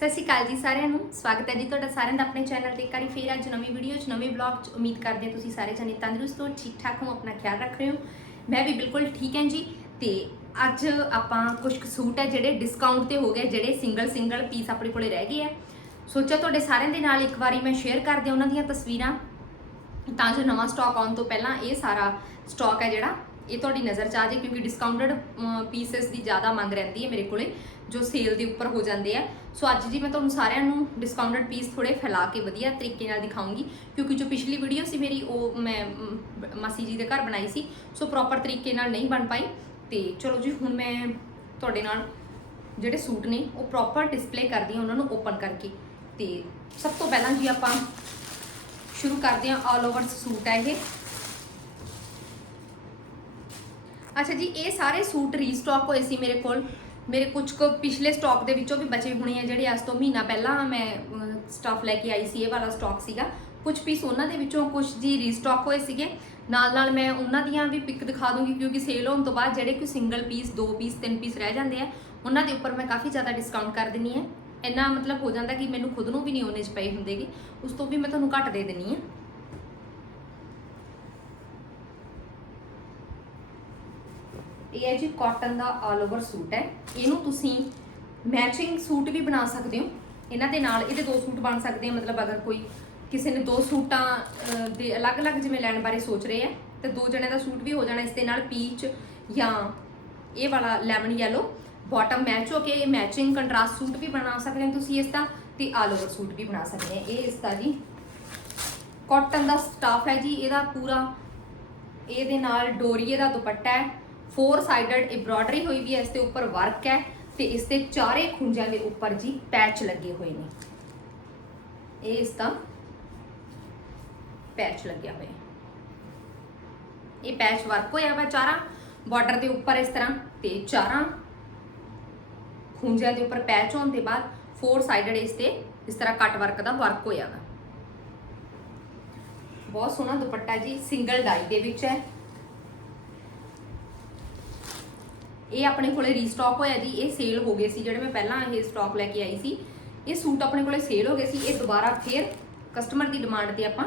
ਸਤਿ ਸ਼੍ਰੀ ਅਕਾਲ ਜੀ ਸਾਰਿਆਂ ਨੂੰ। ਸਵਾਗਤ ਹੈ ਜੀ ਤੁਹਾਡਾ ਸਾਰਿਆਂ ਦਾ ਆਪਣੇ ਚੈਨਲ ਤੇ। ਇੱਕ ਵਾਰੀ ਫੇਰ ਅੱਜ ਨਵੀਂ ਵੀਡੀਓ 'ਚ, ਨਵੇਂ ਵਲੌਗ 'ਚ ਉਮੀਦ ਕਰਦੇ ਹਾਂ ਤੁਸੀਂ ਸਾਰੇ ਜਣੇ ਤੰਦਰੁਸਤ ਹੋ ਠੀਕ ਠਾਕ ਹੋ, ਆਪਣਾ ਖਿਆਲ ਰੱਖ ਰਹੇ ਹੋ। ਮੈਂ ਵੀ ਬਿਲਕੁਲ ਠੀਕ ਹਾਂ ਜੀ। ਤੇ ਅੱਜ ਆਪਾਂ ਕੁਝ ਕੁ ਸੂਟ ਹੈ ਜਿਹੜੇ ਡਿਸਕਾਊਂਟ ਤੇ ਹੋ ਗਏ, ਜਿਹੜੇ ਸਿੰਗਲ ਸਿੰਗਲ ਪੀਸ ਆਪਣੇ ਕੋਲੇ ਰਹਿ ਗਏ ਆ। ਸੋਚਿਆ ਤੁਹਾਡੇ ਸਾਰਿਆਂ ਦੇ ਨਾਲ ਇੱਕ ਵਾਰੀ ਮੈਂ ਸ਼ੇਅਰ ਕਰ ਦਿਆਂ ਉਹਨਾਂ ਦੀਆਂ ਤਸਵੀਰਾਂ। ਤਾਂ ਜੋ ਨਵਾਂ ਸਟਾਕ ਆਉਣ ਤੋਂ ਪਹਿਲਾਂ ਇਹ ਸਾਰਾ ਸਟਾਕ ਹੈ ਜਿਹੜਾ ਇਹ ਤੁਹਾਡੀ ਨਜ਼ਰ ਚ ਆ ਜਾਏ ਕਿਉਂਕਿ ਡਿਸਕਾਊਂਟਡ ਪੀਸਸ ਦੀ ਜ਼ਿਆਦਾ ਮੰਗ ਰਹਿੰਦੀ ਹੈ ਮੇਰੇ ਕੋਲੇ, ਜੋ ਸੇਲ ਦੇ ਉੱਪਰ ਹੋ ਜਾਂਦੇ ਆ। ਸੋ ਅੱਜ ਜੀ ਮੈਂ ਤੁਹਾਨੂੰ ਸਾਰਿਆਂ ਨੂੰ ਡਿਸਕਾਊਂਟਡ ਪੀਸ ਥੋੜੇ ਫੈਲਾ ਕੇ ਵਧੀਆ ਤਰੀਕੇ ਨਾਲ ਦਿਖਾਉਂਗੀ, ਕਿਉਂਕਿ ਜੋ ਪਿਛਲੀ ਵੀਡੀਓ ਸੀ ਮੇਰੀ, ਉਹ ਮੈਂ ਮਾਸੀ ਜੀ ਦੇ ਘਰ ਬਣਾਈ ਸੀ। ਸੋ ਪ੍ਰੋਪਰ ਤਰੀਕੇ ਨਾਲ ਨਹੀਂ ਬਣ ਪਾਈ। ਤੇ ਚਲੋ ਜੀ, ਹੁਣ ਮੈਂ ਤੁਹਾਡੇ ਨਾਲ ਜਿਹੜੇ ਸੂਟ ਨੇ, ਉਹ ਪ੍ਰੋਪਰ ਡਿਸਪਲੇ ਕਰਦੀ ਹਾਂ ਉਹਨਾਂ ਨੂੰ ਓਪਨ ਕਰਕੇ। ਤੇ ਸਭ ਤੋਂ ਪਹਿਲਾਂ ਜੀ ਆਪਾਂ ਸ਼ੁਰੂ ਕਰਦੇ ਹਾਂ ਆਲ ਓਵਰ ਸੂਟ ਹੈ ਇਹ। ਅੱਛਾ ਜੀ, ਇਹ ਸਾਰੇ ਸੂਟ ਰੀਸਟਾਕ ਹੋਏ ਸੀ ਮੇਰੇ ਕੋਲ। ਮੇਰੇ ਕੁਝ ਕੁ ਪਿਛਲੇ ਸਟਾਕ ਦੇ ਵਿੱਚੋਂ ਵੀ ਬਚੇ ਹੋਣੇ ਆ, ਜਿਹੜੇ ਅੱਜ ਤੋਂ ਮਹੀਨਾ ਪਹਿਲਾਂ ਮੈਂ ਸਟਾਫ ਲੈ ਕੇ ਆਈ ਸੀ, ਇਹ ਵਾਲਾ ਸਟਾਕ ਸੀਗਾ। ਕੁਝ ਪੀਸ ਉਹਨਾਂ ਦੇ ਵਿੱਚੋਂ ਕੁਝ ਜੀ ਰੀਸਟਾਕ ਹੋਏ ਸੀਗੇ। ਨਾਲ ਨਾਲ ਮੈਂ ਉਹਨਾਂ ਦੀਆਂ ਵੀ ਪਿਕ ਦਿਖਾ ਦੂੰਗੀ, ਕਿਉਂਕਿ ਸੇਲ ਹੋਣ ਤੋਂ ਬਾਅਦ ਜਿਹੜੇ ਕੋਈ ਸਿੰਗਲ ਪੀਸ ਦੋ ਪੀਸ ਤਿੰਨ ਪੀਸ ਰਹਿ ਜਾਂਦੇ ਆ, ਉਹਨਾਂ ਦੇ ਉੱਪਰ ਮੈਂ ਕਾਫੀ ਜ਼ਿਆਦਾ ਡਿਸਕਾਊਂਟ ਕਰ ਦਿੰਨੀ ਹੈ ਇੰਨਾ ਮਤਲਬ ਹੋ ਜਾਂਦਾ ਕਿ ਮੈਨੂੰ ਖੁਦ ਨੂੰ ਵੀ ਨਹੀਂ ਉਹਨੇ ਚ ਪਏ ਹੁੰਦੇਗੇ ਉਸ ਤੋਂ ਵੀ ਮੈਂ ਤੁਹਾਨੂੰ ਘੱਟ ਦੇ ਦਿੰਨੀ ਹੈ ਇਹ ਹੈ ਜੀ ਕਾਟਨ ਦਾ ਆਲ ਓਵਰ ਸੂਟ ਹੈ। ਇਹਨੂੰ ਤੁਸੀਂ ਮੈਚਿੰਗ ਸੂਟ ਵੀ ਬਣਾ ਸਕਦੇ ਹੋ। ਇਹਨਾਂ ਦੇ ਨਾਲ ਇਹਦੇ ਦੋ ਸੂਟ ਬਣ ਸਕਦੇ ਆ। ਮਤਲਬ ਅਗਰ ਕੋਈ ਕਿਸੇ ਨੇ ਦੋ ਸੂਟਾਂ ਦੇ ਅਲੱਗ-ਅਲੱਗ ਜਿਵੇਂ ਲੈਣ ਬਾਰੇ ਸੋਚ ਰਹੇ ਆ, ਤੇ ਦੋ ਜਣੇ ਦਾ ਸੂਟ ਵੀ ਹੋ ਜਾਣਾ। ਇਸ ਦੇ ਨਾਲ ਪੀਚ ਜਾਂ ਇਹ ਵਾਲਾ ਲੈਮਨ ਯੈਲੋ ਬਾਟਮ ਮੈਚ ਹੋ ਕੇ ਇਹ ਮੈਚਿੰਗ ਕੰਟਰਾਸਟ ਸੂਟ ਵੀ ਬਣਾ ਸਕਦੇ ਹੋ ਤੁਸੀਂ ਇਸ ਦਾ, ਤੇ ਆਲ ਓਵਰ ਸੂਟ ਵੀ ਬਣਾ ਸਕਦੇ ਆ। ਇਹ ਇਸ ਦਾ ਜੀ ਕਾਟਨ ਦਾ ਸਟਾਫ ਹੈ ਜੀ। ਇਹਦਾ ਪੂਰਾ, ਇਹਦੇ ਨਾਲ ਡੋਰੀਏ ਦਾ ਦੁਪੱਟਾ ਹੈ। ਫੋਰ ਸਾਈਡਡ ਐਮਬ੍ਰੋਇਡਰੀ ਹੋਈ ਵੀ ਹੈ, ਇਸ ਦੇ ਉੱਪਰ ਵਰਕ ਹੈ ਤੇ ਇਸ ਦੇ ਚਾਰੇ ਖੁੰਝਾਂ ਦੇ ਉੱਪਰ ਜੀ ਪੈਚ ਲੱਗੇ ਹੋਏ ਨੇ। ਇਹ ਇਸ ਦਾ ਪੈਚ ਲੱਗਿਆ ਹੋਇਆ ਇਹ ਪੈਚ ਵਰਕ ਹੋਇਆ ਵਾ ਚਾਰਾਂ ਬਾਰਡਰ ਦੇ ਉੱਪਰ ਇਸ ਤਰ੍ਹਾਂ ਤੇ ਚਾਰਾਂ ਖੁੰਝਾਂ ਦੇ ਉੱਪਰ ਪੈਚ ਹੋਣ ਦੇ ਬਾਅਦ ਫੋਰ ਸਾਈਡਡ ਇਸ ਤੇ ਇਸ ਤਰ੍ਹਾਂ ਕੱਟ ਵਰਕ ਦਾ ਵਰਕ ਹੋਇਆ ਵਾ। ਬਹੁਤ ਸੋਹਣਾ ਦੁਪੱਟਾ ਜੀ ਸਿੰਗਲ ਡਾਈ ਦੇ ਵਿੱਚ ਹੈ। ਇਹ ਆਪਣੇ ਕੋਲੇ ਰੀਸਟਾਕ ਹੋਇਆ ਜੀ, ਇਹ ਸੇਲ ਹੋ ਗਏ ਸੀ, ਜਿਹੜੇ ਮੈਂ ਪਹਿਲਾਂ ਇਹ ਸਟਾਕ ਲੈ ਕੇ ਆਈ ਸੀ। ਇਹ ਸੂਟ ਆਪਣੇ ਕੋਲੇ ਸੇਲ ਹੋ ਗਏ ਸੀ, ਇਹ ਦੁਬਾਰਾ ਫੇਰ ਕਸਟਮਰ ਦੀ ਡਿਮਾਂਡ ਤੇ ਆਪਾਂ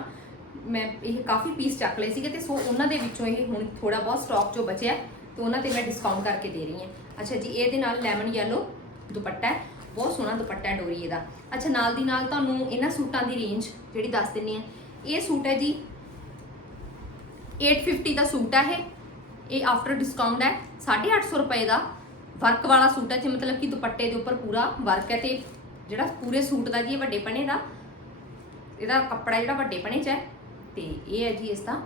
ਮੈਂ ਇਹ ਕਾਫੀ ਪੀਸ ਚੱਕ ਲਏ ਸੀਗੇ ਤੇ ਸੋ ਉਹਨਾਂ ਦੇ ਵਿੱਚੋਂ ਇਹ ਹੁਣ ਥੋੜਾ ਬਹੁਤ ਸਟਾਕ ਜੋ ਬਚਿਆ ਤੇ ਉਹਨਾਂ ਤੇ ਮੈਂ ਡਿਸਕਾਊਂਟ ਕਰਕੇ ਦੇ ਰਹੀ ਹਾਂ। ਅੱਛਾ ਜੀ, ਇਹਦੇ ਨਾਲ ਲੈਮਨ ਯੈਲੋ ਦੁਪੱਟਾ ਹੈ, ਬਹੁਤ ਸੋਹਣਾ ਦੁਪੱਟਾ ਹੈ ਡੋਰੀਏ ਦਾ। ਅੱਛਾ, ਨਾਲ ਦੀ ਨਾਲ ਤੁਹਾਨੂੰ ਇਹਨਾਂ ਸੂਟਾਂ ਦੀ ਰੇਂਜ ਜਿਹੜੀ ਦੱਸ ਦਿੰਨੀ ਆ ਇਹ ਸੂਟ ਹੈ ਜੀ 850 ਦਾ ਸੂਟ ਹੈ ਇਹ। ਇਹ ਆਫਟਰ ਡਿਸਕਾਊਂਟ ਹੈ 850 ਰੁਪਏ ਦਾ ਵਰਕ ਵਾਲਾ ਸੂਟ ਹੈ, ਜੀ ਮਤਲਬ ਕਿ ਦੁਪੱਟੇ ਦੇ ਉੱਪਰ ਪੂਰਾ ਵਰਕ ਹੈ ਤੇ ਜਿਹੜਾ ਪੂਰੇ ਸੂਟ ਦਾ ਜੀ ਇਹ ਵੱਡੇ ਪਣੇ ਦਾ, ਇਹਦਾ ਕੱਪੜਾ ਜਿਹੜਾ ਵੱਡੇ ਪਣੇ ਚ ਹੈ ਤੇ ਇਹ ਹੈ ਜੀ ਇਸ ਦਾ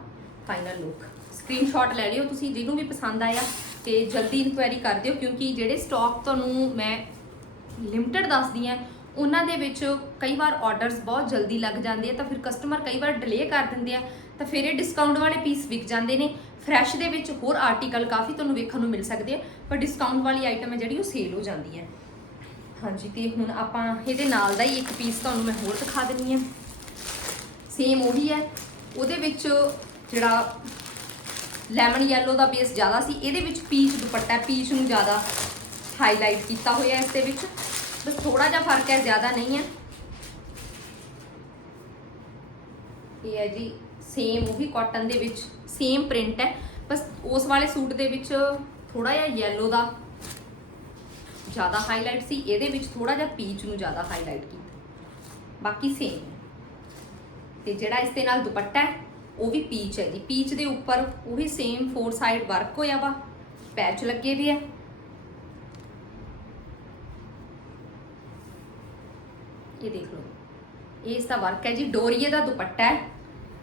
ਫਾਈਨਲ ਲੁੱਕ ਸਕਰੀਨਸ਼ਾਟ ਲੈ ਲਿਓ ਤੁਸੀਂ, ਜਿਹਨੂੰ ਵੀ ਪਸੰਦ ਆਇਆ ਤੇ ਜਲਦੀ ਇਨਕੁਆਇਰੀ ਕਰ ਦਿਓ, ਕਿਉਂਕਿ ਜਿਹੜੇ ਸਟਾਕ ਤੁਹਾਨੂੰ ਮੈਂ ਲਿਮਟਿਡ ਦੱਸਦੀ ਆ ਉਹਨਾਂ ਦੇ ਵਿੱਚ ਕਈ ਵਾਰ ਆਰਡਰਸ ਬਹੁਤ ਜਲਦੀ ਲੱਗ ਜਾਂਦੇ ਆ, ਤਾਂ ਫਿਰ ਕਸਟਮਰ ਕਈ ਵਾਰ ਡਿਲੇ ਕਰ ਦਿੰਦੇ ਆ, ਤਾਂ ਫਿਰ ਇਹ ਡਿਸਕਾਊਂਟ ਵਾਲੇ ਪੀਸ ਵਿਕ ਜਾਂਦੇ ਨੇ। ਫਰੈਸ਼ ਦੇ ਵਿੱਚ ਹੋਰ ਆਰਟੀਕਲ ਕਾਫੀ ਤੁਹਾਨੂੰ ਵੇਖਣ ਨੂੰ ਮਿਲ ਸਕਦੇ ਆ, ਪਰ ਡਿਸਕਾਊਂਟ ਵਾਲੀ ਆਈਟਮ ਹੈ ਜਿਹੜੀ ਉਹ ਸੇਲ ਹੋ ਜਾਂਦੀ ਹੈ। ਹਾਂਜੀ, ਤੇ ਹੁਣ ਆਪਾਂ ਇਹਦੇ ਨਾਲ ਦਾ ਹੀ ਇੱਕ ਪੀਸ ਤੁਹਾਨੂੰ ਮੈਂ ਹੋਰ ਦਿਖਾ ਦਿੰਨੀ ਆ ਸੇਮ ਉਹੀ ਹੈ, ਉਹਦੇ ਵਿੱਚ ਜਿਹੜਾ ਲੈਮਨ ਯੈਲੋ ਦਾ ਬੇਸ ਜ਼ਿਆਦਾ ਸੀ, ਇਹਦੇ ਵਿੱਚ ਪੀਚ ਦੁਪੱਟਾ ਪੀਚ ਨੂੰ ਜ਼ਿਆਦਾ ਹਾਈਲਾਈਟ ਕੀਤਾ ਹੋਇਆ ਇਸ ਦੇ ਵਿੱਚ। ਬਸ ਥੋੜਾ ਜਿਹਾ ਫ਼ਰਕ ਹੈ, ਜ਼ਿਆਦਾ ਨਹੀਂ ਹੈ। ਇਹ ਹੈ ਜੀ ਸੇਮ ਉਹੀ ਕਾਟਨ ਦੇ ਵਿੱਚ ਸੇਮ ਪ੍ਰਿੰਟ ਹੈ। ਬਸ ਉਸ ਵਾਲੇ ਸੂਟ ਦੇ ਵਿੱਚ ਥੋੜਾ ਜਿਹਾ ਯੈਲੋ ਦਾ ਜ਼ਿਆਦਾ ਹਾਈਲਾਈਟ ਸੀ, ਇਹਦੇ ਵਿੱਚ ਥੋੜਾ ਜਿਹਾ ਪੀਚ ਨੂੰ ਜ਼ਿਆਦਾ ਹਾਈਲਾਈਟ ਕੀਤਾ। ਬਾਕੀ ਸੇਮ ਹੈ ਤੇ ਜਿਹੜਾ ਇਸ ਦੇ ਨਾਲ ਦੁਪੱਟਾ ਹੈ, ਉਹ ਵੀ ਪੀਚ ਹੈ ਜੀ। ਪੀਚ ਦੇ ਉੱਪਰ ਉਹੀ ਸੇਮ ਫੋਰ ਸਾਈਡ ਵਰਕ ਹੋਇਆ ਵਾ। ਪੈਚ ਲੱਗੇ ਵੀ ਹੈ ਇਹ ਦੇਖ ਲਓ। ਇਹ ਇਸ ਦਾ ਵਰਕ ਹੈ ਜੀ। ਡੋਰੀਏ ਦਾ ਦੁਪੱਟਾ ਹੈ।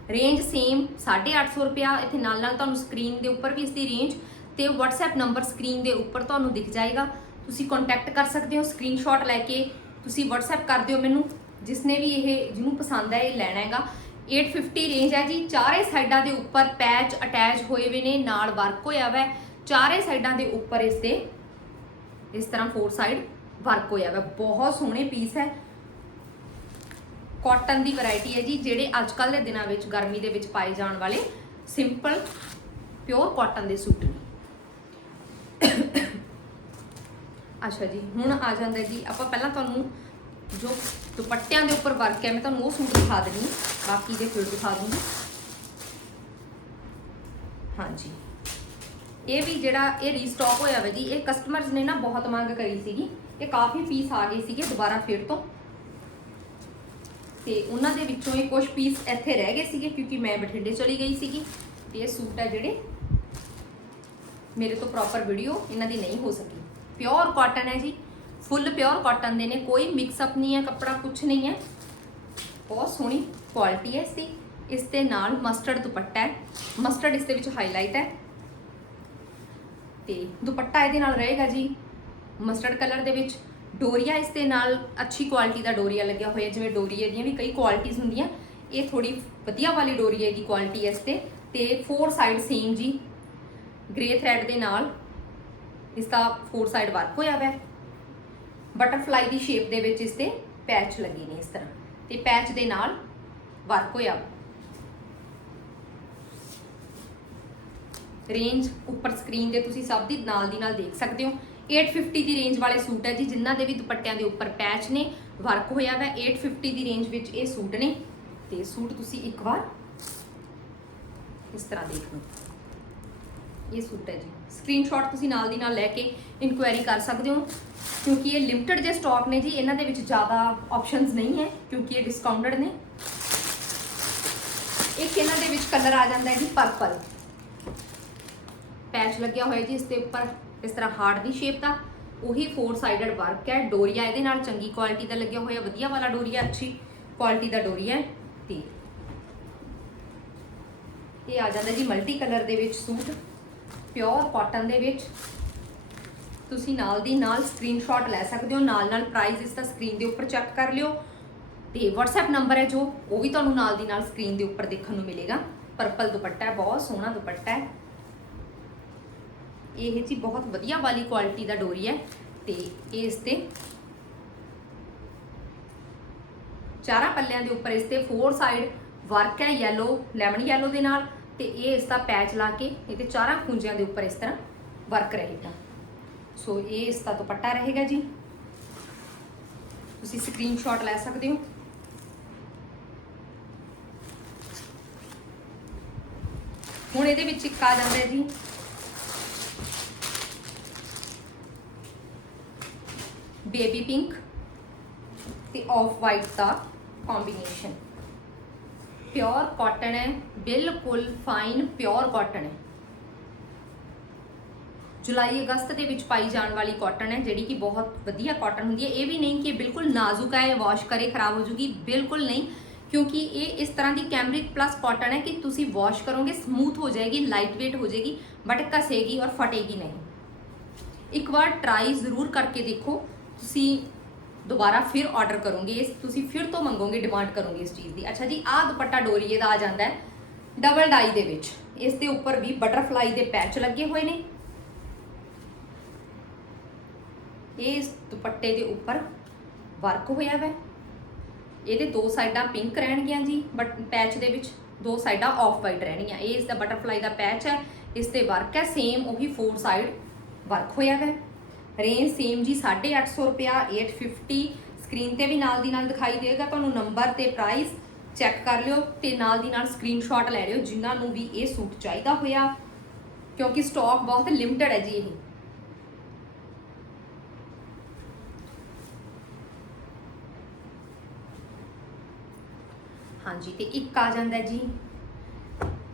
ਰੇਂਜ ਸੇਮ 850 ਰੁਪਿਆ ਇੱਥੇ ਨਾਲ ਨਾਲ ਤੁਹਾਨੂੰ ਸਕਰੀਨ ਦੇ ਉੱਪਰ ਵੀ ਇਸ ਦੀ ਰੇਂਜ ਤੇ WhatsApp ਨੰਬਰ ਸਕਰੀਨ ਦੇ ਉੱਪਰ ਤੁਹਾਨੂੰ ਦਿਖ ਜਾਏਗਾ ਤੁਸੀਂ ਕੰਟੈਕਟ ਕਰ ਸਕਦੇ ਹੋ ਸਕਰੀਨਸ਼ਾਟ ਲੈ ਕੇ ਤੁਸੀਂ WhatsApp ਕਰ ਦਿਓ ਮੈਨੂੰ ਜਿਸਨੇ ਵੀ ਇਹ ਜਿਹਨੂੰ ਪਸੰਦ ਹੈ ਇਹ ਲੈਣਾ ਹੈਗਾ 850 ਰੇਂਜ ਹੈ ਜੀ ਚਾਰੇ ਸਾਈਡਾਂ ਦੇ ਉੱਪਰ ਪੈਚ ਅਟੈਚ ਹੋਏ ਹੋਏ ਨੇ ਨਾਲ ਵਰਕ ਹੋਇਆ ਹੋਇਆ ਚਾਰੇ ਸਾਈਡਾਂ ਦੇ ਉੱਪਰ ਇਸ ਦੇ ਇਸ ਤਰ੍ਹਾਂ ਫੋਰ ਸਾਈਡ ਵਰਕ ਹੋਇਆ ਹੋਇਆ ਬਹੁਤ ਸੋਹਣੇ ਪੀਸ ਹੈ ਕਾਟਨ ਦੀ ਵੈਰਾਈਟੀ ਹੈ ਜੀ, ਜਿਹੜੇ ਅੱਜ ਕੱਲ ਦੇ ਦਿਨਾਂ ਵਿੱਚ, ਗਰਮੀ ਦੇ ਵਿੱਚ ਪਾਏ ਜਾਣ ਵਾਲੇ ਸਿੰਪਲ, ਪਿਓਰ ਕਾਟਨ ਦੇ ਸੂਟ ਨੇ। ਅੱਛਾ ਜੀ, ਹੁਣ ਆ ਜਾਂਦਾ ਜੀ, ਆਪਾਂ ਪਹਿਲਾਂ ਤੁਹਾਨੂੰ ਜੋ ਦੁਪੱਟਿਆਂ ਦੇ ਉੱਪਰ ਵਰਕ ਹੈ, ਮੈਂ ਤੁਹਾਨੂੰ ਉਹ ਸੂਟ ਦਿਖਾ ਦਿੰਦੀ ਬਾਕੀ ਦੇ ਫਿਰ ਦਿਖਾ ਦੂੰਗੀ ਹਾਂਜੀ ਇਹ ਵੀ ਜਿਹੜਾ ਇਹ ਰੀਸਟਾਕ ਹੋਇਆ ਵਾ ਜੀ, ਇਹ ਕਸਟਮਰਸ ਨੇ ਨਾ ਬਹੁਤ ਮੰਗ ਕਰੀ ਸੀਗੀ, ਇਹ ਕਾਫੀ ਪੀਸ ਆ ਗਏ ਸੀਗੇ ਦੁਬਾਰਾ ਫਿਰ ਤੋਂ। ਤੇ ਉਹਨਾਂ ਦੇ ਵਿੱਚੋਂ ਇਹ ਕੁਝ ਪੀਸ ਇੱਥੇ ਰਹਿ ਗਏ ਸੀਗੇ ਕਿਉਂਕਿ ਮੈਂ ਬਠਿੰਡੇ ਚਲੀ ਗਈ ਸੀਗੀ। ਤੇ ਇਹ ਸੂਟ ਹੈ ਜਿਹੜੇ ਮੇਰੇ ਤੋਂ ਪ੍ਰੋਪਰ ਵੀਡੀਓ ਇਹਨਾਂ ਦੀ ਨਹੀਂ ਹੋ ਸਕੀ। ਪਿਓਰ ਕਾਟਨ ਹੈ ਜੀ। ਫੁੱਲ ਪਿਓਰ ਕਾਟਨ ਦੇ ਨੇ। ਕੋਈ ਮਿਕਸ ਅਪ ਨਹੀਂ ਹੈ, ਕੱਪੜਾ ਕੁਝ ਨਹੀਂ ਹੈ। ਬਹੁਤ ਸੋਹਣੀ ਕੁਆਲਿਟੀ ਹੈ ਇਸ ਦੀ ਇਸ ਦੇ ਨਾਲ ਮਸਟਰਡ ਦੁਪੱਟਾ ਹੈ। ਮਸਟਰਡ ਇਸ ਦੇ ਵਿੱਚ ਹਾਈਲਾਈਟ ਹੈ। ਤੇ ਦੁਪੱਟਾ ਇਹਦੇ ਨਾਲ ਰਹੇਗਾ ਜੀ। ਮਸਟਰਡ ਕਲਰ ਦੇ ਵਿੱਚ ਡੋਰੀਆ ਇਸ ਦੇ ਨਾਲ ਅੱਛੀ ਕੁਆਲਿਟੀ ਦਾ ਡੋਰੀਆ ਲੱਗਿਆ ਹੋਇਆ, ਜਿਵੇਂ ਡੋਰੀਏ ਦੀਆਂ ਵੀ ਕਈ ਕੁਆਲਿਟੀਆਂ ਹੁੰਦੀਆਂ। ਇਹ ਥੋੜੀ ਵਧੀਆ ਵਾਲੀ ਡੋਰੀਏ ਦੀ ਕੁਆਲਿਟੀ ਇਸ ਤੇ। ਤੇ ਫੋਰ ਸਾਈਡ ਸੇਮ ਜੀ ਗ੍ਰੇ ਥ੍ਰੈਡ ਦੇ ਨਾਲ ਇਸ ਦਾ ਫੋਰ ਸਾਈਡ ਵਰਕ ਹੋਇਆ ਹੋਇਆ। ਬਟਰਫਲਾਈ ਦੀ ਸ਼ੇਪ ਦੇ ਵਿੱਚ ਇਸ ਤੇ ਪੈਚ ਲੱਗੇ ਨੇ ਇਸ ਤਰ੍ਹਾਂ। ਤੇ ਪੈਚ ਦੇ ਨਾਲ ਵਰਕ ਹੋਇਆ। ਰੇਂਜ ਉੱਪਰ ਸਕਰੀਨ 'ਤੇ ਤੁਸੀਂ ਸਭ ਦੀ ਨਾਲ ਦੀ ਨਾਲ ਦੇਖ ਸਕਦੇ ਹੋ। 850 ਦੀ ਰੇਂਜ ਵਾਲੇ ਸੂਟ ਹੈ ਜੀ, ਜਿਨ੍ਹਾਂ ਦੇ ਵੀ ਦੁਪੱਟਿਆਂ ਦੇ ਉੱਪਰ ਪੈਚ ਨੇ ਵਰਕ ਹੋਇਆ ਵਾ 850 ਦੀ ਰੇਂਜ ਵਿੱਚ ਇਹ ਸੂਟ ਨੇ। ਤੇ ਸੂਟ ਤੁਸੀਂ ਇੱਕ ਵਾਰ ਇਸ ਤਰ੍ਹਾਂ ਦੇਖ ਲਓ। ਇਹ ਸੂਟ ਹੈ ਜੀ। ਸਕਰੀਨਸ਼ਾਟ ਤੁਸੀਂ ਨਾਲ ਦੀ ਨਾਲ ਲੈ ਕੇ ਇਨਕੁਆਇਰੀ ਕਰ ਸਕਦੇ ਹੋ। ਕਿਉਂਕਿ ਇਹ ਲਿਮਟਿਡ ਜੇ ਸਟਾਕ ਨੇ ਜੀ, ਇਹਨਾਂ ਦੇ ਵਿੱਚ ਜ਼ਿਆਦਾ ਆਪਸ਼ਨਸ ਨਹੀਂ ਹੈ, ਕਿਉਂਕਿ ਇਹ ਡਿਸਕਾਊਂਟਡ ਨੇ। ਇੱਕ ਇਹਨਾਂ ਦੇ ਵਿੱਚ ਕਲਰ ਆ ਜਾਂਦਾ ਹੈ ਜੀ ਪਰਪਲ ਪੈਚ ਲੱਗਿਆ ਹੋਇਆ ਜੀ ਇਸ ਦੇ ਉੱਪਰ। ਇਸ ਤਰ੍ਹਾਂ ਹਾਰਟ ਦੀ ਸ਼ੇਪ ਦਾ, ਉਹੀ ਫੋਰ ਸਾਈਡਡ ਵਰਕ ਹੈ। ਡੋਰੀਆ ਇਹਦੇ ਨਾਲ ਚੰਗੀ ਕੁਆਲਿਟੀ ਦਾ ਲੱਗਿਆ ਹੋਇਆ, ਵਧੀਆ ਵਾਲਾ ਡੋਰੀਆ, ਅੱਛੀ ਕੁਆਲਿਟੀ ਦਾ ਡੋਰੀਆ ਤੇ ਇਹ ਆ ਜਾਂਦਾ ਜੀ ਮਲਟੀ ਕਲਰ ਦੇ ਵਿੱਚ ਸੂਟ ਪਿਓਰ ਕਾਟਨ ਦੇ ਵਿੱਚ। ਤੁਸੀਂ ਨਾਲ ਦੀ ਨਾਲ ਸਕਰੀਨਸ਼ਾਟ ਲੈ ਸਕਦੇ ਹੋ, ਨਾਲ ਨਾਲ ਪ੍ਰਾਈਸ ਇਸ ਦਾ ਸਕਰੀਨ ਦੇ ਉੱਪਰ ਚੈੱਕ ਕਰ ਲਿਓ। ਤੇ WhatsApp ਨੰਬਰ ਹੈ ਜੋ, ਉਹ ਵੀ ਤੁਹਾਨੂੰ ਨਾਲ ਦੀ ਨਾਲ ਸਕਰੀਨ ਦੇ ਉੱਪਰ ਦੇਖਣ ਨੂੰ ਮਿਲੇਗਾ। ਪਰਪਲ ਦੁਪੱਟਾ ਹੈ, ਬਹੁਤ ਸੋਹਣਾ ਦੁਪੱਟਾ ਹੈ। ਇਹ ਜੀ ਬਹੁਤ ਵਧੀਆ ਵਾਲੀ ਕੁਆਲਿਟੀ ਦਾ ਡੋਰੀ ਹੈ ਤੇ ਇਹ ਇਸ ਤੇ ਚਾਰਾਂ ਪੱਲਿਆਂ ਦੇ ਉੱਪਰ ਇਸ ਤੇ ਫੋਰ ਸਾਈਡ ਵਰਕ ਹੈ yellow ਲੈਮਨ yellow ਦੇ ਨਾਲ ਤੇ ਇਹ ਇਸ ਦਾ ਪੈਚ ਲਾ ਕੇ ਇਹਦੇ ਚਾਰਾਂ ਖੁੰਝਿਆਂ ਦੇ ਉੱਪਰ ਇਸ ਤਰ੍ਹਾਂ ਵਰਕ ਰਹੇਗਾ। ਸੋ ਇਹ ਇਸ ਦਾ ਦੁਪੱਟਾ ਰਹੇਗਾ ਜੀ। ਤੁਸੀਂ ਸਕਰੀਨਸ਼ਾਟ ਲੈ ਸਕਦੇ ਹੋ। ਹੁਣ ਇਹਦੇ ਵਿੱਚ ਇੱਕ ਆ ਜਾਂਦਾ ਹੈ ਜੀ। ਬੇਬੀ ਪਿੰਕ ਤੇ ਆਫ ਵਾਈਟ ਦਾ ਕੰਬੀਨੇਸ਼ਨ ਪਿਓਰ ਕਾਟਨ ਹੈ, ਬਿਲਕੁਲ ਫਾਈਨ ਪਿਓਰ ਕਾਟਨ ਹੈ। ਜੁਲਾਈ, ਅਗਸਤ ਦੇ ਵਿੱਚ ਪਾਈ ਜਾਣ ਵਾਲੀ ਕਾਟਨ ਹੈ, ਜਿਹੜੀ ਕਿ ਬਹੁਤ ਵਧੀਆ ਕਾਟਨ ਹੁੰਦੀ ਹੈ। ਇਹ ਵੀ ਨਹੀਂ ਕਿ ਬਿਲਕੁਲ ਨਾਜ਼ੁਕ ਹੈ ਵਾਸ਼ ਕਰੇ, ਖਰਾਬ ਹੋ ਜੂਗੀ, ਬਿਲਕੁਲ ਨਹੀਂ। ਕਿਉਂਕਿ ਇਹ ਇਸ ਤਰ੍ਹਾਂ ਦੀ ਕੈਮਰਿਕ ਪਲੱਸ ਕਾਟਨ ਹੈ ਕਿ ਤੁਸੀਂ ਵਾਸ਼ ਕਰੋਗੇ ਸਮੂਥ ਹੋ ਜਾਏਗੀ ਲਾਈਟ weight ਹੋ ਜਾਏਗੀ ਬਟ ਘਸੇਗੀ ਔਰ ਫਟੇਗੀ ਨਹੀਂ। ਇੱਕ ਵਾਰ ਟਰਾਈ ਜ਼ਰੂਰ ਕਰਕੇ ਦੇਖੋ। ਤੁਸੀਂ ਦੁਬਾਰਾ ਫਿਰ ਆਰਡਰ ਕਰੋਗੇ, ਇਸ ਤੁਸੀਂ ਫਿਰ ਤੋਂ ਮੰਗੋਗੇ ਡਿਮਾਂਡ ਕਰੋਗੇ ਇਸ ਚੀਜ਼ ਦੀ। ਅੱਛਾ ਜੀ, ਆਹ ਦੁਪੱਟਾ ਡੋਰੀਏ ਦਾ ਆ ਜਾਂਦਾ ਹੈ। ਡਬਲ ਡਾਈ ਦੇ ਵਿੱਚ। ਇਸ ਦੇ ਉੱਪਰ ਵੀ ਬਟਰਫਲਾਈ ਦੇ ਪੈਚ ਲੱਗੇ ਹੋਏ ਨੇ। ਇਹ ਇਸ ਦੁਪੱਟੇ ਦੇ ਉੱਪਰ ਵਰਕ ਹੋਇਆ ਹੈ ਇਹਦੇ ਦੋ ਸਾਈਡਾਂ ਪਿੰਕ ਰਹਿਣਗੀਆਂ ਜੀ ਬਟ ਪੈਚ ਦੇ ਵਿੱਚ ਦੋ ਸਾਈਡਾਂ ਆਫ ਵਾਈਟ ਰਹਿਣਗੀਆਂ। ਇਹ ਇਸ ਦਾ ਬਟਰਫਲਾਈ ਦਾ ਪੈਚ ਹੈ, ਇਸ ਤੇ ਵਰਕ ਹੈ ਸੇਮ ਉਹੀ ਫੋਰ ਸਾਈਡ ਵਰਕ ਹੋਇਆ ਹੈ ਰੇਂਜ ਸੇਮ ਜੀ 850 ਰੁਪਿਆ 850 ਸਕਰੀਨ ਤੇ ਵੀ ਨਾਲ ਦੀ ਨਾਲ ਦਿਖਾਈ ਦੇਗਾ। ਤੁਹਾਨੂੰ ਨੰਬਰ ਤੇ ਪ੍ਰਾਈਸ ਚੈੱਕ ਕਰ ਲਿਓ ਤੇ ਨਾਲ ਦੀ ਨਾਲ ਸਕਰੀਨਸ਼ਾਟ ਲੈ ਲਿਓ, ਜਿਨ੍ਹਾਂ ਨੂੰ ਵੀ ਇਹ ਸੂਟ ਚਾਹੀਦਾ ਹੋਇਆ। ਕਿਉਂਕਿ ਸਟਾਕ ਬਹੁਤ ਲਿਮਟਿਡ ਹੈ ਜੀ ਇਹ। ਹਾਂਜੀ, ਤੇ ਇੱਕ ਆ ਜਾਂਦਾ ਜੀ।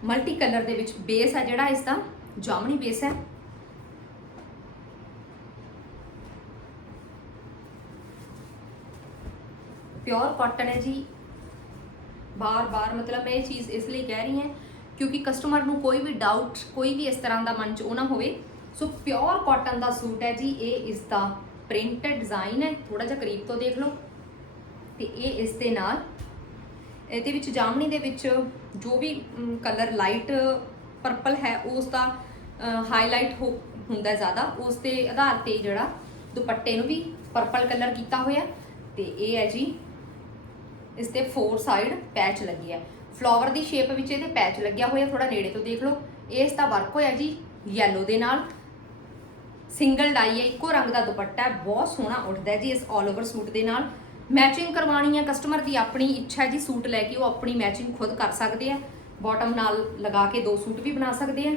ਮਲਟੀ ਕਲਰ ਦੇ ਵਿੱਚ ਬੇਸ ਹੈ ਜਿਹੜਾ ਇਸ ਦਾ ਜਾਮਨੀ ਬੇਸ ਹੈ। ਪਿਓਰ ਕਾਟਨ ਹੈ ਜੀ ਬਾਰ-ਬਾਰ ਮਤਲਬ ਮੈਂ ਇਹ ਚੀਜ਼ ਇਸ ਲਈ ਕਹਿ ਰਹੀ ਹਾਂ ਕਿਉਂਕਿ ਕਸਟਮਰ ਨੂੰ ਕੋਈ ਵੀ ਡਾਊਟ ਕੋਈ ਵੀ ਇਸ ਤਰ੍ਹਾਂ ਦਾ ਮਨ ਚ ਉਹ ਨਾ ਹੋਵੇ ਸੋ ਪਿਓਰ ਕਾਟਨ ਦਾ ਸੂਟ ਹੈ ਜੀ ਇਹ ਇਸ ਦਾ ਪ੍ਰਿੰਟਡ ਡਿਜ਼ਾਈਨ ਹੈ ਥੋੜਾ ਜਿਹਾ ਕਰੀਬ ਤੋਂ ਦੇਖ ਲਓ ਤੇ ਇਹ ਇਸ ਦੇ ਨਾਲ ਇਹਦੇ ਵਿੱਚ ਜਾਮਣੀ ਦੇ ਵਿੱਚ ਜੋ ਵੀ ਕਲਰ ਲਾਈਟ ਪਰਪਲ ਹੈ ਉਸ ਦਾ ਹਾਈਲਾਈਟ ਹੁੰਦਾ ਜ਼ਿਆਦਾ ਉਸ ਦੇ ਆਧਾਰ ਤੇ ਜਿਹੜਾ ਦੁਪੱਟੇ ਨੂੰ ਵੀ ਪਰਪਲ ਕਲਰ ਕੀਤਾ ਹੋਇਆ ਤੇ ਇਹ ਹੈ ਜੀ ਇਸ ਤੇ ਫੋਰ ਸਾਈਡ ਪੈਚ ਲੱਗੀ ਹੈ। ਫਲਾਵਰ ਦੀ ਸ਼ੇਪ ਵਿੱਚ ਇਹਦੇ ਪੈਚ ਲੱਗਿਆ ਹੋਇਆ ਥੋੜਾ ਨੇੜੇ ਤੋਂ ਦੇਖ ਲਓ। ਇਹ ਇਸ ਦਾ ਵਰਕ ਹੋਇਆ ਜੀ ਯੈਲੋ ਦੇ ਨਾਲ। ਸਿੰਗਲ ਡਾਈ ਹੈ, ਇੱਕੋ ਰੰਗ ਦਾ ਦੁਪੱਟਾ ਹੈ, ਬਹੁਤ ਸੋਹਣਾ ਉੱਠਦਾ ਜੀ ਇਸ ਆਲ ਓਵਰ ਸੂਟ ਦੇ ਨਾਲ। ਮੈਚਿੰਗ ਕਰਵਾਉਣੀ ਹੈ ਕਸਟਮਰ ਦੀ ਆਪਣੀ ਇੱਛਾ ਜੀ ਸੂਟ ਲੈ ਕੇ ਉਹ ਆਪਣੀ ਮੈਚਿੰਗ ਖੁਦ ਕਰ ਸਕਦੇ ਆ ਬਾਟਮ ਨਾਲ ਲਗਾ ਕੇ ਦੋ ਸੂਟ ਵੀ ਬਣਾ ਸਕਦੇ ਆ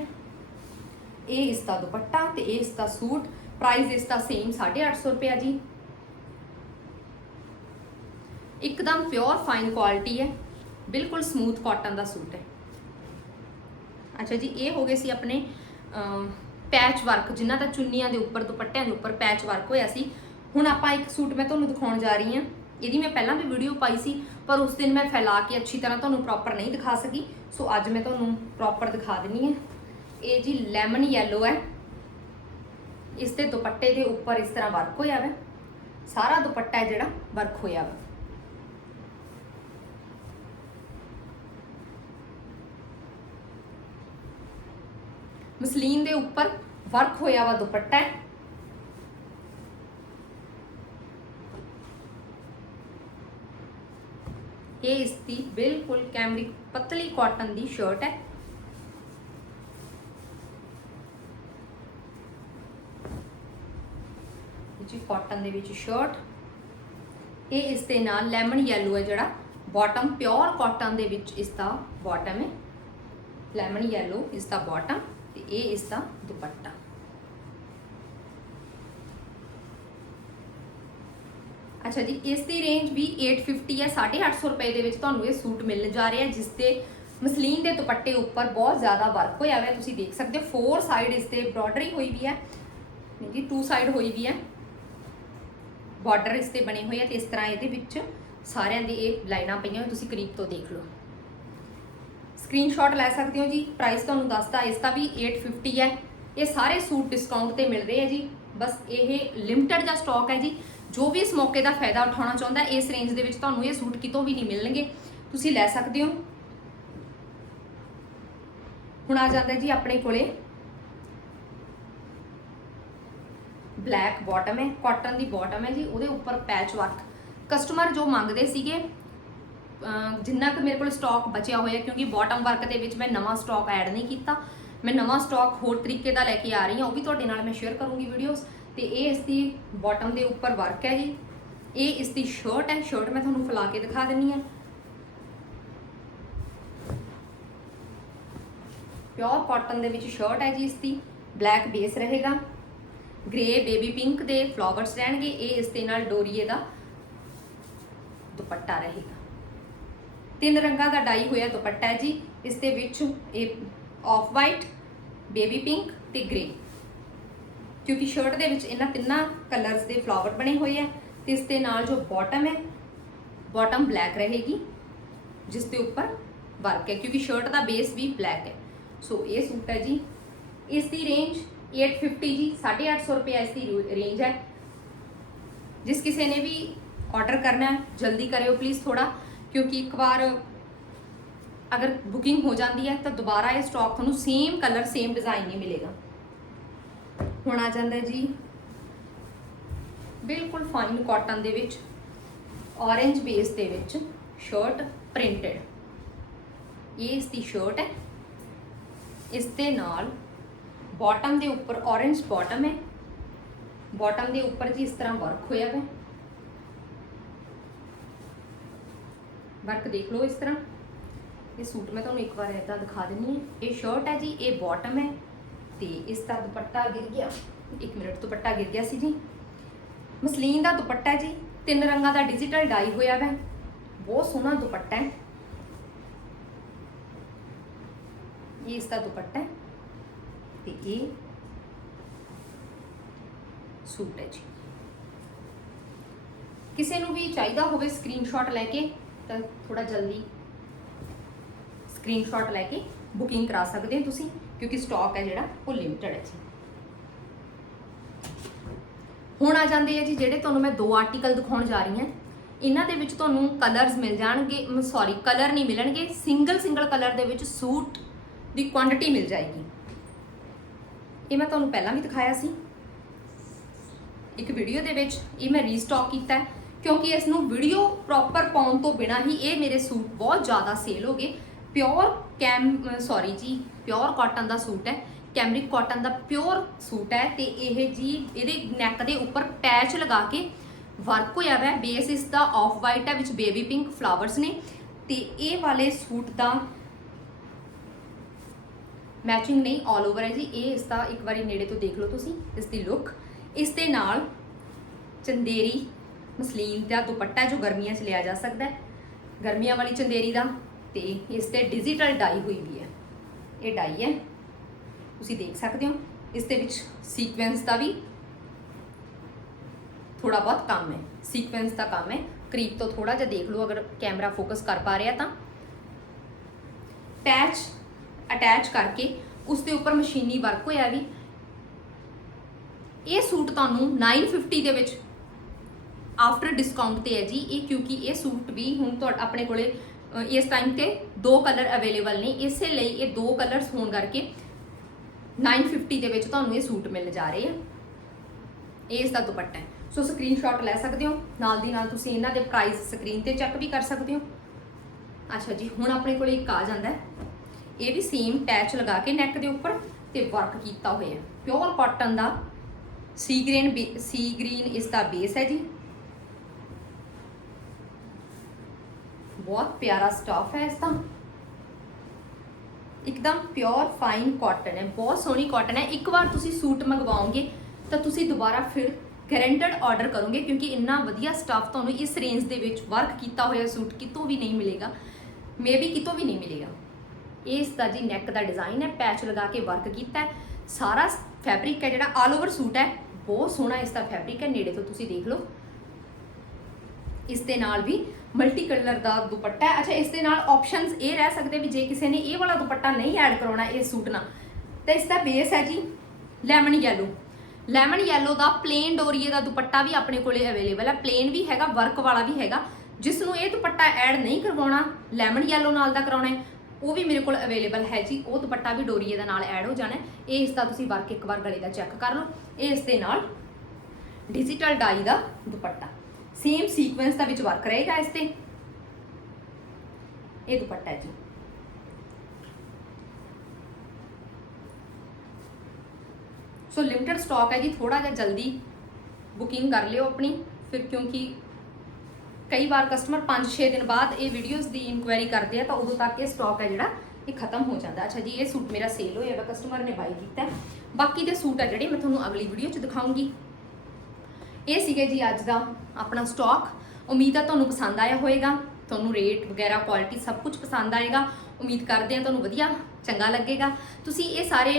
ਇਹ ਇਸ ਦਾ ਦੁਪੱਟਾ ਤੇ ਇਹ ਇਸ ਦਾ ਸੂਟ ਪ੍ਰਾਈਸ ਇਸ ਦਾ ਸੇਮ 850 ਰੁਪਿਆ ਜੀ। ਇੱਕਦਮ ਪਿਓਰ ਫਾਈਨ ਕੁਆਲਿਟੀ ਹੈ। ਬਿਲਕੁਲ ਸਮੂਥ ਕਾਟਨ ਦਾ ਸੂਟ ਹੈ। ਅੱਛਾ ਜੀ, ਇਹ ਹੋ ਗਏ ਸੀ ਆਪਣੇ ਪੈਚ ਵਰਕ ਜਿਨ੍ਹਾਂ ਦਾ ਚੁੰਨੀਆਂ ਦੇ ਉੱਪਰ, ਦੁਪੱਟਿਆਂ ਦੇ ਉੱਪਰ ਪੈਚ ਵਰਕ ਹੋਇਆ ਸੀ। ਹੁਣ ਆਪਾਂ ਇੱਕ ਸੂਟ ਮੈਂ ਤੁਹਾਨੂੰ ਦਿਖਾਉਣ ਜਾ ਰਹੀ ਹਾਂ। ਇਹਦੀ ਮੈਂ ਪਹਿਲਾਂ ਵੀ ਵੀਡੀਓ ਪਾਈ ਸੀ, ਪਰ ਉਸ ਦਿਨ ਮੈਂ ਫੈਲਾ ਕੇ ਅੱਛੀ ਤਰ੍ਹਾਂ ਤੁਹਾਨੂੰ ਪ੍ਰੋਪਰ ਨਹੀਂ ਦਿਖਾ ਸਕੀ। ਸੋ ਅੱਜ ਮੈਂ ਤੁਹਾਨੂੰ ਪ੍ਰੋਪਰ ਦਿਖਾ ਦਿੰਨੀ ਹੈ। ਇਹ ਜੀ ਲੈਮਨ ਯੈਲੋ ਹੈ। ਇਸ ਦੇ ਦੁਪੱਟੇ ਦੇ ਉੱਪਰ ਇਸ ਤਰ੍ਹਾਂ ਵਰਕ ਹੋਇਆ ਵਾ। ਸਾਰਾ ਦੁਪੱਟਾ ਜਿਹੜਾ ਵਰਕ ਹੋਇਆ ਵਾ। ਮਸਲੀਨ ਦੇ ਉੱਪਰ ਵਰਕ ਹੋਇਆ ਵਾ ਦੁਪੱਟਾ ਹੈ। ਇਹ ਇਸ ਦੀ ਬਿਲਕੁਲ ਕੈਮਰਿਕ ਪਤਲੀ ਕਾਟਨ ਦੀ ਸ਼ਰਟ ਹੈ। ਜੀ ਕਾਟਨ ਦੇ ਵਿੱਚ ਸ਼ਰਟ। ਇਹ ਇਸ ਦੇ ਨਾਲ ਲੈਮਨ ਯੈਲੋ ਹੈ ਜਿਹੜਾ। ਬਾਟਮ ਪਿਓਰ ਕਾਟਨ ਦੇ ਵਿੱਚ ਇਸ ਦਾ ਬਾਟਮ ਹੈ। ਲੈਮਨ ਯੈਲੋ ਇਸ ਦਾ ਬਾਟਮ ਤੇ ਇਹ ਇਸ ਦਾ ਦੁਪੱਟਾ। ਅੱਛਾ ਜੀ, ਇਸ ਦੀ ਰੇਂਜ ਵੀ 850 ਹੈ। 850 ਰੁਪਏ ਦੇ ਵਿੱਚ ਤੁਹਾਨੂੰ ਇਹ ਸੂਟ ਮਿਲਣ ਜਾ ਰਿਹਾ ਜਿਸ ਤੇ ਮਸਲੀਨ ਦੇ ਦੁਪੱਟੇ ਉੱਪਰ ਬਹੁਤ ਜ਼ਿਆਦਾ ਵਰਕ ਹੋਇਆ ਹੋਇਆ ਤੁਸੀਂ ਦੇਖ ਸਕਦੇ ਹੋ ਫੋਰ ਸਾਈਡ ਇਸ ਤੇ ਐਮਬ੍ਰੋਇਡਰੀ ਹੋਈ ਵੀ ਹੈ। ਨਹੀਂ ਜੀ ਟੂ ਸਾਈਡ ਹੋਈ ਵੀ ਹੈ। ਬਾਰਡਰ ਇਸ ਤੇ ਬਣੇ ਹੋਏ ਆ ਤੇ ਇਸ ਤਰ੍ਹਾਂ ਇਹਦੇ ਵਿੱਚ ਸਾਰਿਆਂ ਦੀ ਇਹ ਲਾਈਨਾਂ ਪਈਆਂ ਹੋਈਆਂ, ਤੁਸੀਂ ਕਰੀਬ ਤੋਂ ਦੇਖ ਲਓ। ਸਕਰੀਨਸ਼ਾਟ ਲੈ ਸਕਦੇ ਹੋ ਜੀ। ਪ੍ਰਾਈਸ ਤੁਹਾਨੂੰ ਦੱਸਦਾ, ਇਸ ਦਾ ਵੀ 850 ਹੈ। ਇਹ ਸਾਰੇ ਸੂਟ ਡਿਸਕਾਊਂਟ ਤੇ ਮਿਲ ਰਹੇ ਆ ਜੀ। ਬਸ ਇਹ ਲਿਮਟਿਡ ਦਾ ਸਟਾਕ ਹੈ ਜੀ। ਜੋ ਵੀ ਇਸ ਮੌਕੇ ਦਾ ਫਾਇਦਾ ਉਠਾਉਣਾ ਚਾਹੁੰਦਾ, ਇਸ ਰੇਂਜ ਦੇ ਵਿੱਚ ਤੁਹਾਨੂੰ ਇਹ ਸੂਟ ਕਿਤੋਂ ਵੀ ਨਹੀਂ ਮਿਲਣਗੇ। ਤੁਸੀਂ ਲੈ ਸਕਦੇ ਹੋ। ਹੁਣ ਆ ਜਾਂਦਾ ਜੀ ਆਪਣੇ ਕੋਲੇ। ਬਲੈਕ ਬਾਟਮ ਹੈ ਕਾਟਨ ਦੀ ਬਾਟਮ ਹੈ ਜੀ। ਉਹਦੇ ਉੱਪਰ ਪੈਚ ਵਰਕ ਕਸਟਮਰ ਜੋ ਮੰਗਦੇ ਸੀਗੇ ਜਿੰਨਾ ਕੁ ਮੇਰੇ ਕੋਲ ਸਟਾਕ ਬਚਿਆ ਹੋਇਆ, ਕਿਉਂਕਿ ਬਾਟਮ ਵਰਕ ਦੇ ਵਿੱਚ ਮੈਂ ਨਵਾਂ ਸਟਾਕ ਐਡ ਨਹੀਂ ਕੀਤਾ। ਮੈਂ ਨਵਾਂ ਸਟਾਕ ਹੋਰ ਤਰੀਕੇ ਦਾ ਲੈ ਕੇ ਆ ਰਹੀ ਹਾਂ, ਉਹ ਵੀ ਤੁਹਾਡੇ ਨਾਲ ਮੈਂ ਸ਼ੇਅਰ ਕਰੂੰਗੀ ਵੀਡੀਓਜ਼ ਤੇ ਇਹ ਇਸ ਦੀ ਬਾਟਮ ਦੇ ਉੱਪਰ ਵਰਕ ਹੈ ਜੀ। ਇਹ ਇਸ ਦੀ ਸ਼ਰਟ ਹੈ ਸ਼ਰਟ ਮੈਂ ਤੁਹਾਨੂੰ ਫਲਾ ਕੇ ਦਿਖਾ ਦਿੰਨੀ ਆ ਪਿਓਰ ਕਾਟਨ ਦੇ ਵਿੱਚ ਸ਼ਰਟ ਹੈ ਜੀ ਇਸ ਦੀ। ਬਲੈਕ ਬੇਸ ਰਹੇਗਾ। ਗ੍ਰੇ ਬੇਬੀ ਪਿੰਕ ਦੇ ਫਲਾਵਰਸ ਰਹਿਣਗੇ। ਇਹ ਇਸ ਦੇ ਨਾਲ ਡੋਰੀਏ ਦਾ ਦੁਪੱਟਾ ਰਹੇਗਾ। ਤਿੰਨ ਰੰਗਾਂ ਦਾ ਡਾਈ ਹੋਇਆ ਦੁਪੱਟਾ ਹੈ ਜੀ। ਇਸ ਦੇ ਵਿੱਚ ਇਹ ਆਫ ਵਾਈਟ ਬੇਬੀ ਪਿੰਕ ਤੇ ਗ੍ਰੇ ਕਿਉਂਕਿ ਸ਼ਰਟ ਦੇ ਵਿੱਚ ਇਹਨਾਂ ਤਿੰਨਾਂ ਕਲਰਸ ਦੇ ਫਲਾਵਰ ਬਣੇ ਹੋਏ ਆ ਤੇ ਇਸ ਦੇ ਨਾਲ ਜੋ ਬਾਟਮ ਹੈ ਬਾਟਮ ਬਲੈਕ ਰਹੇਗੀ, ਜਿਸ ਦੇ ਉੱਪਰ ਵਰਕ ਹੈ। ਕਿਉਂਕਿ ਸ਼ਰਟ ਦਾ ਬੇਸ ਵੀ ਬਲੈਕ ਹੈ। ਸੋ ਇਹ ਸੂਟ ਹੈ ਜੀ। ਇਸ ਦੀ ਰੇਂਜ 850 ਜੀ 850 ਰੁਪਏ ਇਸ ਦੀ ਰੇਂਜ ਹੈ। ਜਿਸ ਕਿਸੇ ਨੇ ਵੀ ਆਰਡਰ ਕਰਨਾ ਹੈ, ਜਲਦੀ ਕਰਿਓ ਪਲੀਜ਼ ਥੋੜਾ ਕਿਉਂਕਿ ਇੱਕ ਵਾਰ ਅਗਰ ਬੁਕਿੰਗ ਹੋ ਜਾਂਦੀ ਹੈ, ਤਾਂ ਦੁਬਾਰਾ ਇਹ ਸਟਾਕ ਤੁਹਾਨੂੰ ਸੇਮ ਕਲਰ ਸੇਮ ਡਿਜ਼ਾਈਨ ਹੀ ਮਿਲੇਗਾ। ਹੁਣ ਆ ਜਾਂਦਾ ਜੀ। ਬਿਲਕੁਲ ਫਾਈਨ ਕਾਟਨ ਦੇ ਵਿੱਚ, orange ਬੇਸ ਦੇ ਵਿੱਚ ਸ਼ਰਟ ਪ੍ਰਿੰਟਡ ਇਹ ਇਸ ਦੀ ਸ਼ਰਟ ਹੈ। ਇਸ ਦੇ ਨਾਲ ਬਾਟਮ ਦੇ ਉੱਪਰ orange ਬਾਟਮ ਹੈ। ਬਾਟਮ ਦੇ ਉੱਪਰ ਜੀ ਇਸ ਤਰ੍ਹਾਂ ਵਰਕ ਹੋਇਆ ਹੈ ਵਰਕ ਦੇਖ ਲਓ ਇਸ ਤਰ੍ਹਾਂ। ਇਹ ਸੂਟ ਮੈਂ ਤੁਹਾਨੂੰ ਇੱਕ ਵਾਰ ਏਦਾਂ ਦਿਖਾ ਦਿੰਨੀ ਹਾਂ। ਇਹ ਸ਼ਰਟ ਹੈ ਜੀ, ਇਹ ਬਾਟਮ ਹੈ। ਤੇ ਇਸ ਦਾ ਦੁਪੱਟਾ ਗਿਰ ਗਿਆ। ਇੱਕ ਮਿੰਟ, ਦੁਪੱਟਾ ਗਿਰ ਗਿਆ ਸੀ ਜੀ। ਮਸਲੀਨ ਦਾ ਦੁਪੱਟਾ ਹੈ ਜੀ। ਤਿੰਨ ਰੰਗਾਂ ਦਾ ਡਿਜੀਟਲ ਡਾਈ ਹੋਇਆ ਹੈ ਬਹੁਤ ਸੋਹਣਾ ਦੁਪੱਟਾ ਹੈ। ਇਹ ਇਸ ਦਾ ਦੁਪੱਟਾ ਹੈ। ਤੇ ਇਹ ਸੂਟ ਹੈ ਜੀ। ਕਿਸੇ ਨੂੰ ਵੀ ਚਾਹੀਦਾ ਹੋਵੇ ਸਕਰੀਨਸ਼ਾਟ ਲੈ ਕੇ ਤਾਂ ਥੋੜਾ ਜਲਦੀ ਸਕਰੀਨਸ਼ਾਟ ਲੈ ਕੇ ਬੁਕਿੰਗ ਕਰਾ ਸਕਦੇ ਹੋ ਤੁਸੀਂ, ਕਿਉਂਕਿ ਸਟਾਕ ਹੈ ਜਿਹੜਾ, ਉਹ ਲਿਮਟਿਡ ਹੈ ਜੀ। ਹੁਣ ਆ ਜਾਂਦੇ ਆ ਜੀ ਜਿਹੜੇ ਤੁਹਾਨੂੰ ਮੈਂ ਦੋ ਆਰਟੀਕਲ ਦਿਖਾਉਣ ਜਾ ਰਹੀ ਹਾਂ। ਇਹਨਾਂ ਦੇ ਵਿੱਚ ਤੁਹਾਨੂੰ ਕਲਰਸ ਮਿਲ ਜਾਣਗੇ ਸੌਰੀ ਕਲਰ ਨਹੀਂ ਮਿਲਣਗੇ ਸਿੰਗਲ ਸਿੰਗਲ ਕਲਰ ਦੇ ਵਿੱਚ ਸੂਟ ਦੀ ਕੁਆਂਟੀਟੀ ਮਿਲ ਜਾਏਗੀ। ਇਹ ਮੈਂ ਤੁਹਾਨੂੰ ਪਹਿਲਾਂ ਵੀ ਦਿਖਾਇਆ ਸੀ। ਇੱਕ ਵੀਡੀਓ ਦੇ ਵਿੱਚ ਇਹ ਮੈਂ ਰੀਸਟਾਕ ਕੀਤਾ ਹੈ। ਕਿਉਂਕਿ ਇਸ ਨੂੰ ਵੀਡੀਓ ਪ੍ਰੋਪਰ ਪਾਉਣ ਤੋਂ ਬਿਨਾ ਹੀ ਇਹ ਮੇਰੇ ਸੂਟ ਬਹੁਤ ਜ਼ਿਆਦਾ ਸੇਲ ਹੋ ਗਏ। ਪਿਓਰ ਕੈਮ ਸੌਰੀ ਜੀ ਪਿਓਰ ਕਾਟਨ ਦਾ ਸੂਟ ਹੈ। ਕੈਮਰਿਕ ਕਾਟਨ ਦਾ ਪਿਓਰ ਸੂਟ ਹੈ ਤੇ ਇਹ ਜੀ, ਇਹਦੇ ਨੈਕ ਦੇ ਉੱਪਰ ਪੈਚ ਲਗਾ ਕੇ ਵਰਕ ਹੋਇਆ ਹੋਇਆ ਬੇਸ ਇਸ ਦਾ ਆਫ ਵਾਈਟ ਹੈ, ਵਿੱਚ ਬੇਬੀ ਪਿੰਕ ਫਲਾਵਰਸ ਨੇ। ਤੇ ਇਹ ਵਾਲੇ ਸੂਟ ਦਾ ਮੈਚਿੰਗ ਨਹੀਂ ਆਲ ਓਵਰ ਹੈ ਜੀ। ਇਹ ਇਸ ਦਾ ਇੱਕ ਵਾਰੀ ਨੇੜੇ ਤੋਂ ਦੇਖ ਲਓ ਤੁਸੀਂ, ਇਸ ਦੀ ਲੁੱਕ ਇਸ ਦੇ ਨਾਲ ਚੰਦੇਰੀ ਮਸਲੀਨ ਦਾ ਦੁਪੱਟਾ ਜੋ ਗਰਮੀਆਂ 'ਚ ਲਿਆ ਜਾ ਸਕਦਾ ਹੈ। ਗਰਮੀਆਂ ਵਾਲੀ ਚੰਦੇਰੀ ਦਾ ਤੇ ਇਸ ਤੇ ਡਿਜੀਟਲ ਡਾਈ ਹੋਈ ਵੀ ਹੈ। ਇਹ ਡਾਈ ਹੈ। ਤੁਸੀਂ ਦੇਖ ਸਕਦੇ ਹੋ। ਇਸ ਦੇ ਵਿੱਚ ਸੀਕੁਐਂਸ ਦਾ ਵੀ ਥੋੜਾ ਬਹੁਤ ਕੰਮ ਹੈ। ਸੀਕੁਐਂਸ ਦਾ ਕੰਮ ਹੈ। ਕਰੀਬ ਤੋਂ ਥੋੜਾ ਜਿਹਾ ਦੇਖ ਲਓ ਅਗਰ ਕੈਮਰਾ ਫੋਕਸ ਕਰ ਪਾ ਰਿਹਾ ਤਾਂ। ਪੈਚ ਅਟੈਚ ਕਰਕੇ ਉਸ ਦੇ ਉੱਪਰ ਮਸ਼ੀਨੀ ਵਰਕ ਹੋਇਆ ਵੀ। ਇਹ ਸੂਟ ਤੁਹਾਨੂੰ 950 ਦੇ ਵਿੱਚ ਆਫਟਰ ਡਿਸਕਾਊਂਟ ਤੇ ਹੈ ਜੀ। ਇਹ ਕਿਉਂਕਿ ਇਹ ਸੂਟ ਵੀ ਹੁਣ ਤੁਹਾਡੇ, ਆਪਣੇ ਕੋਲੇ ਇਸ ਟਾਈਮ ਤੇ ਦੋ ਕਲਰ ਅਵੇਲੇਬਲ ਨੇ। ਇਸੇ ਲਈ ਇਹ ਦੋ ਕਲਰਸ ਹੋਣ ਕਰਕੇ 950 ਦੇ ਵਿੱਚ ਤੁਹਾਨੂੰ ਇਹ ਸੂਟ ਮਿਲ ਜਾ ਰਹੇ ਆ। ਇਹ ਇਸ ਦਾ ਦੁਪੱਟਾ ਹੈ। ਸੋ ਸਕਰੀਨਸ਼ਾਟ ਲੈ ਸਕਦੇ ਹੋ। ਨਾਲ ਦੀ ਨਾਲ ਤੁਸੀਂ ਇਹਨਾਂ ਦੇ ਪ੍ਰਾਈਸ ਸਕਰੀਨ ਤੇ ਚੈੱਕ ਵੀ ਕਰ ਸਕਦੇ ਹੋ। ਅੱਛਾ ਜੀ, ਹੁਣ ਆਪਣੇ ਕੋਲ ਇੱਕ ਆ ਜਾਂਦਾ ਹੈ। ਇਹ ਵੀ ਸੇਮ ਪੈਚ ਲਗਾ ਕੇ ਨੈਕ ਦੇ ਉੱਪਰ ਤੇ ਵਰਕ ਕੀਤਾ ਹੋਇਆ ਪਿਓਰ ਕਾਟਨ ਦਾ ਸੀ ਗ੍ਰੀਨ ਸੀ ਗ੍ਰੀਨ ਇਸ ਦਾ ਬੇਸ ਹੈ ਜੀ। ਬਹੁਤ ਪਿਆਰਾ ਸਟਫ ਹੈ ਇਸ ਦਾ। ਇੱਕਦਮ ਪਿਓਰ ਫਾਈਨ ਕਾਟਨ ਹੈ, ਬਹੁਤ ਸੋਹਣੀ ਕਾਟਨ ਹੈ। ਇੱਕ ਵਾਰ ਤੁਸੀਂ ਸੂਟ ਮੰਗਵਾਓਗੇ, ਤਾਂ ਤੁਸੀਂ ਦੁਬਾਰਾ ਫਿਰ ਗਾਰੰਟਡ ਆਰਡਰ ਕਰੋਗੇ, ਕਿਉਂਕਿ ਇੰਨਾ ਵਧੀਆ ਸਟਾਫ ਤੁਹਾਨੂੰ ਇਸ ਰੇਂਜ ਦੇ ਵਿੱਚ ਵਰਕ ਕੀਤਾ ਹੋਇਆ ਸੂਟ ਕਿਤੋਂ ਵੀ ਨਹੀਂ ਮਿਲੇਗਾ। ਮੇਬੀ ਕਿਤੋਂ ਵੀ ਨਹੀਂ ਮਿਲੇਗਾ। ਇਹ ਇਸ ਦਾ ਜੀ ਨੈਕ ਦਾ ਡਿਜ਼ਾਈਨ ਹੈ ਪੈਚ ਲਗਾ ਕੇ ਵਰਕ ਕੀਤਾ ਹੈ। ਸਾਰਾ ਫੈਬਰਿਕ ਹੈ ਜਿਹੜਾ ਆਲ ਓਵਰ ਸੂਟ ਹੈ। ਬਹੁਤ ਸੋਹਣਾ ਇਸ ਦਾ ਫੈਬਰਿਕ ਹੈ, ਨੇੜੇ ਤੋਂ ਤੁਸੀਂ ਦੇਖ ਲਓ। ਇਸ ਦੇ ਨਾਲ ਵੀ ਮਲਟੀ ਕਲਰ ਦਾ ਦੁਪੱਟਾ ਹੈ। ਅੱਛਾ, ਇਸ ਦੇ ਨਾਲ ਆਪਸ਼ਨਸ ਇਹ ਰਹਿ ਸਕਦੇ ਵੀ ਜੇ ਕਿਸੇ ਨੇ ਇਹ ਵਾਲਾ ਦੁਪੱਟਾ ਨਹੀਂ ਐਡ ਕਰਾਉਣਾ, ਇਹ ਸੂਟ ਨਾਲ ਤਾਂ ਇਸ ਦਾ ਬੇਸ ਹੈ ਜੀ ਲੈਮਨ ਯੈਲੋ ਲੈਮਨ ਯੈਲੋ ਦਾ ਪਲੇਨ ਡੋਰੀਏ ਦਾ ਦੁਪੱਟਾ ਵੀ ਆਪਣੇ ਕੋਲੇ ਅਵੇਲੇਬਲ ਹੈ। ਪਲੇਨ ਵੀ ਹੈਗਾ ਵਰਕ ਵਾਲਾ ਵੀ ਹੈਗਾ। ਜਿਸ ਨੂੰ ਇਹ ਦੁਪੱਟਾ ਐਡ ਨਹੀਂ ਕਰਵਾਉਣਾ ਲੈਮਨ ਯੈਲੋ ਨਾਲ ਦਾ ਕਰਾਉਣਾ ਹੈ, ਉਹ ਵੀ ਮੇਰੇ ਕੋਲ ਅਵੇਲੇਬਲ ਹੈ ਜੀ। ਉਹ ਦੁਪੱਟਾ ਵੀ ਡੋਰੀਏ ਦਾ ਨਾਲ ਐਡ ਹੋ ਜਾਣਾ ਇਹ ਇਸ ਦਾ ਤੁਸੀਂ ਵਰਕ ਇੱਕ ਵਾਰ ਗਲੇ ਦਾ ਚੈੱਕ ਕਰ ਲਓ। ਇਹ ਇਸ ਦੇ ਨਾਲ ਡਿਜੀਟਲ ਡਾਈ ਦਾ ਦੁਪੱਟਾ। ਸੇਮ ਸੀਕੁਐਂਸ ਦਾ ਵਿੱਚ ਵਰਕ ਰਹੇਗਾ ਇਸ ਤੇ। ਇਹ ਦੁਪੱਟਾ ਹੈ ਜੀ। ਸੋ ਲਿਮਟਿਡ ਸਟਾਕ ਹੈ ਜੀ ਥੋੜਾ ਜਿਹਾ ਜਲਦੀ ਬੁਕਿੰਗ ਕਰ ਲਿਓ ਆਪਣੀ, ਫਿਰ ਕਿਉਂਕਿ ਕਈ ਵਾਰ ਕਸਟਮਰ 5-6 ਦਿਨ ਬਾਅਦ ਇਹ ਵੀਡੀਓਜ਼ ਦੀ ਇਨਕੁਆਇਰੀ ਕਰਦੇ ਆ, ਤਾਂ ਉਦੋਂ ਤੱਕ ਇਹ ਸਟਾਕ ਹੈ ਜਿਹੜਾ, ਇਹ ਖਤਮ ਹੋ ਜਾਂਦਾ। ਅੱਛਾ ਜੀ, ਇਹ ਸੂਟ ਮੇਰਾ ਸੇਲ ਹੋਇਆ ਵਾ ਕਸਟਮਰ ਨੇ ਬਾਈ ਕੀਤਾ। ਬਾਕੀ ਦੇ ਸੂਟ ਆ ਜਿਹੜੇ ਮੈਂ ਤੁਹਾਨੂੰ ਅਗਲੀ ਵੀਡੀਓ 'ਚ ਦਿਖਾਉਂਗੀ। ਇਹ ਸੀਗੇ ਜੀ ਅੱਜ ਦਾ ਆਪਣਾ ਸਟਾਕ ਉਮੀਦ ਆ ਤੁਹਾਨੂੰ ਪਸੰਦ ਆਇਆ ਹੋਵੇਗਾ। ਤੁਹਾਨੂੰ ਰੇਟ ਵਗੈਰਾ ਕੁਆਲਿਟੀ ਸਭ ਕੁਝ ਪਸੰਦ ਆਏਗਾ। ਉਮੀਦ ਕਰਦੇ ਆ ਤੁਹਾਨੂੰ ਵਧੀਆ, ਚੰਗਾ ਲੱਗੇਗਾ। ਤੁਸੀਂ ਇਹ ਸਾਰੇ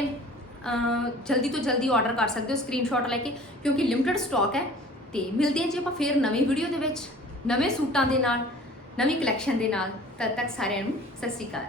ਜਲਦੀ ਤੋਂ ਜਲਦੀ ਆਰਡਰ ਕਰ ਸਕਦੇ ਹੋ ਸਕਰੀਨਸ਼ਾਟ ਲੈ ਕੇ, ਕਿਉਂਕਿ ਲਿਮਟਿਡ ਸਟਾਕ ਹੈ। ਤੇ ਮਿਲਦੇ ਹਾਂ ਜੀ ਆਪਾਂ ਫੇਰ ਨਵੀਂ ਵੀਡੀਓ ਦੇ ਵਿੱਚ, ਨਵੇਂ ਸੂਟਾਂ ਦੇ ਨਾਲ, ਨਵੀਂ ਕਲੈਕਸ਼ਨ ਦੇ ਨਾਲ। ਤਦ ਤੱਕ ਸਾਰਿਆਂ ਨੂੰ ਸਤਿ ਸ਼੍ਰੀ ਅਕਾਲ।